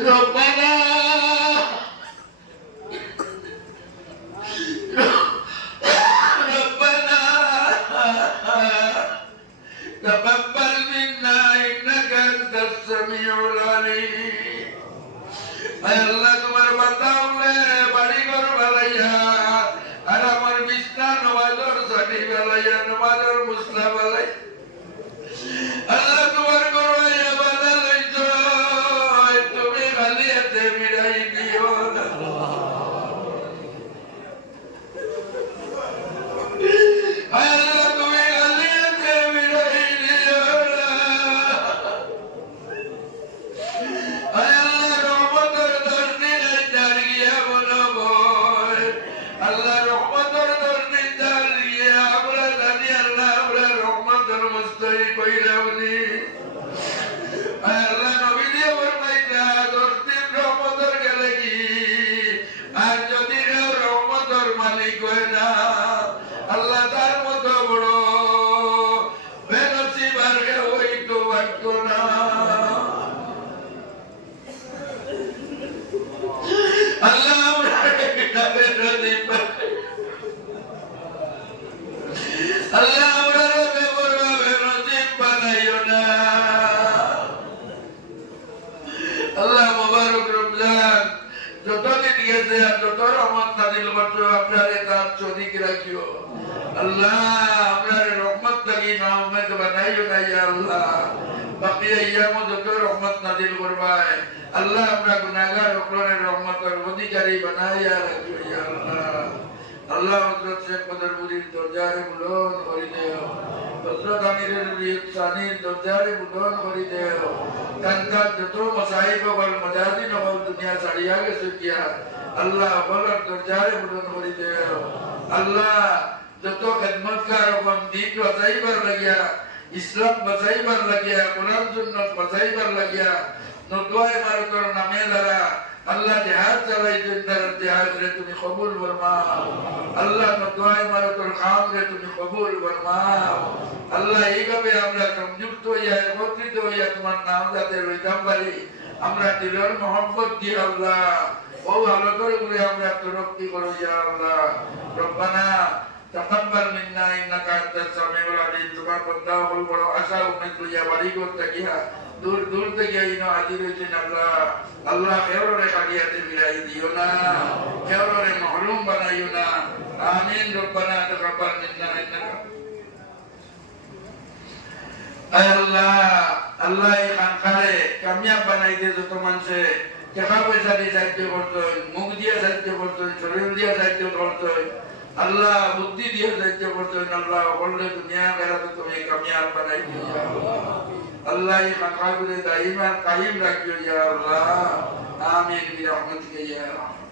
ربنا ربنا تقبل منا إنك أنت السميع العليم اے اللہ تمہار بندہ بڑی کر بھلیا আর আমার বিছনা নামাজের সাথী বেলায়া নামাজের মুসলা বেলাই আল্লাহ তোমার করবাইয়া বাধা লইছো তুমি খালি হাতে মিলাই দিও না আল্লাহ তুমি খালি হাতে মিলাই দিও না আল্লাহ রহমতের দর্শনে যার গিয়া বলো ভয় আল্লাহ রহমতের দর্শনে যার গিয়া আমরা জানি আল্লাহ আমরা রহমতের মুস্তাহি কইলামনি আল্লাহ নবী দিয়ে ফরমাইতা দর্শন রহমতের গেলে কি আর যদি রহমতের মালিক হয় না আল্লাহ তার মতো বড় বেনসিব আর কেউ হইতো পারত না আল্লাহ আমরা আল্লাহ আমরা বেনসিব বানাইও না আল্লাহ মুবারক রমজান যতদিন গেছে আর যত রহমত নাজিল করছো আপনারে তার চদিক রাখিও আল্লাহ আপনার রহমত লাগি না উম্মত বানাইও না ইয়া আল্লাহ বাকি আইয়ামও যত রহমত নাজিল করবায় আল্লাহ আমরা গুনাহগার ওপরের রহমতের অধিকারী বানাইয়া রাখিও ইয়া আল্লাহ আল্লাহ হযরত শেখ বদরপুরীর দরজারে বুলন্দ করে দেও হযরত আমিরের রিয়াদ সানির দরজারে বুলন্দ করে দেও কানকার যত মাসাইব ওয়াল মাজাজিন ওয়াল দুনিয়া ছাড়িয়া গেছে কিয়া আল্লাহ বলার দরজারে বুলন্দ করে দেও আল্লাহ যত খিদমতগার এবং দিন বাঁচাইবার লাগিয়া ইসলাম বাঁচাইবার লাগিয়া কোরআন সুন্নাত বাঁচাইবার লাগিয়া নদওয়ায়ে মারুতের নামে দ্বারা আল্লাহ জিহাদ চালাইছেন তার জিহাদ রে তুমি কবুল ফরমাও আল্লাহ নদওয়ায়ে মারুতের কাম রে তুমি কবুল ফরমাও আল্লাহ এইভাবে আমরা সংযুক্ত হইয়া একত্রিত হইয়া তোমার নাম যাতে লইতাম পারি আমরা দিলের মহব্বত দিয়ে আল্লাহ ও ভালো করে বলে আমরা তরক্কি করো ইয়া আল্লাহ রব্বানা تقبل منا انك انت السميع العليم তোমার বান্দা হল বড় আশা উম্মত লইয়া বাড়ি করতে গিয়া দূর দূর থেকে ইনো হাজির হইছেন আল্লাহ আল্লাহ কেউরে কালিয়াতে মিলাই দিও না কেউরে মাহরুম বানাইও না আমিন রব্বানা তাকাব্বাল মিন্না ইন্নাকা আয় আল্লাহ আল্লাহ এই খানকারে কামিয়াব বানাই দে যত মানুষে টাকা পয়সা দিয়ে সাহায্য করতেন মুখ দিয়ে সাহায্য করতেন শরীর দিয়ে সাহায্য করতেন আল্লাহ বুদ্ধি দিয়ে সাহায্য করতেন আল্লাহ বললে দুনিয়া মেরাতে তুমি কামিয়াব বানাই দিও আল্লাহ এই খানকাগুলো দাইমান কায়েম রাখিও ইয়া আল্লাহ আমিন বিরহমতিকা ইয়া রাহমান